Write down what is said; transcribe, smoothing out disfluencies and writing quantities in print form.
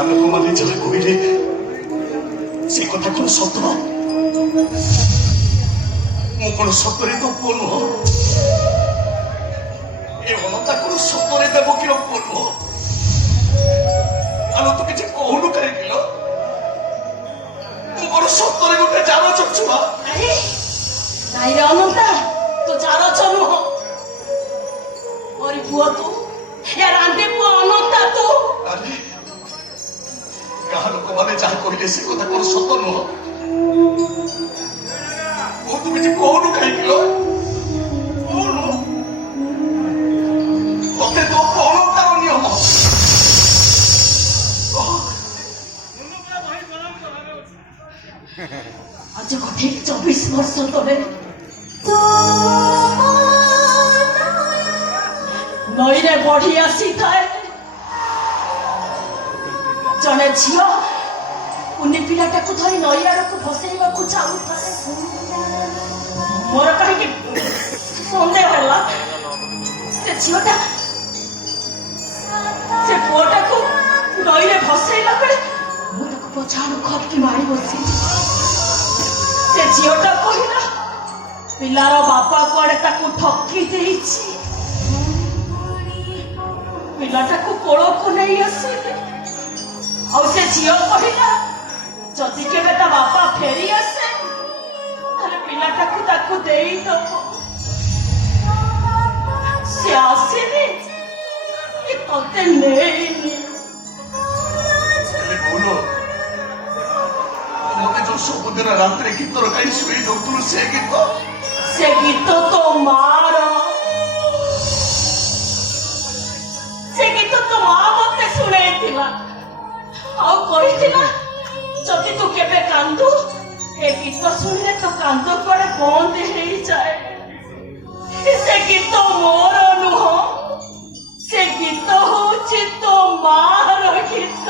ଗାଁ ଲୋକମାନେ ଯାହା କହିଲେ ସେ କଥା କଣ ସତ? ମୁଁ କଣ ସତରେ ତ ପୁଅ ନୁହଁ? ଏ ଅନନ୍ତା କଣ ସତରେ ଦେବକୀର ପୁଅ ନୁହଁ? ଆଲୋ ତୁ କିଛି କହୁନୁ କାହିଁକି ଲୋ? ମୁଁ କଣ ସତରେ ଗୋଟେ ଜାଲ ଚଛୁଆ? ନାଇଁ ରେ ଅନନ୍ତା, ତୁ ଜାରଛ ନୁହଁ। ଓରି ପୁଅ ତୁ, ଏ ରାଣ୍ଡି ପୁଅ ଅନନ୍ତା ତୁ। ଆରେ ଗାଁ ଲୋକମାନେ ଯାହା କହିଲେ ସେ କଥା କଣ ସତ ନୁହଁ? ତୁ କିଛି କହୁନୁ କାହିଁକି ଲୋ? କହୁନୁ ତତେ ତ ଅନନ୍ତାର ନିୟମ। आज को ठीक 24 वर्ष तले नई रे बढ़ी आसी थाए जने झियो कुनी पिलाटा को धरी नई आड़ को फसेइबा को चाहू थाए। मोर कहीं सन्देह होला से झियोटा से पुओटा को नई रे फसेइला बेले मु ताको पछाड़ खपकी मारी बसी। से झीटा कहला पिलार बापा कुआड़े ताकू ठकी देइछि, पिलाटा को कोल को नहीं आसिले। आ से झील कहला जदि केबे ता बापा फेरी आसे ताले पिलाटा को ताकू देई दबो। से आसिले कि तते नेइनी। मते जो सबुदिन रात्रि गीतर गाई शुई दौतुलु से गीत तो मार से गीत तो माँ मते शुणेइथिला आउ कहिथिला जदि तू केबे कांदू ए गीत शुणिले तो कांद कुआड़े बंद हेई जाए। से गीत मोर नुह, से गीत होछि तो मार गीत।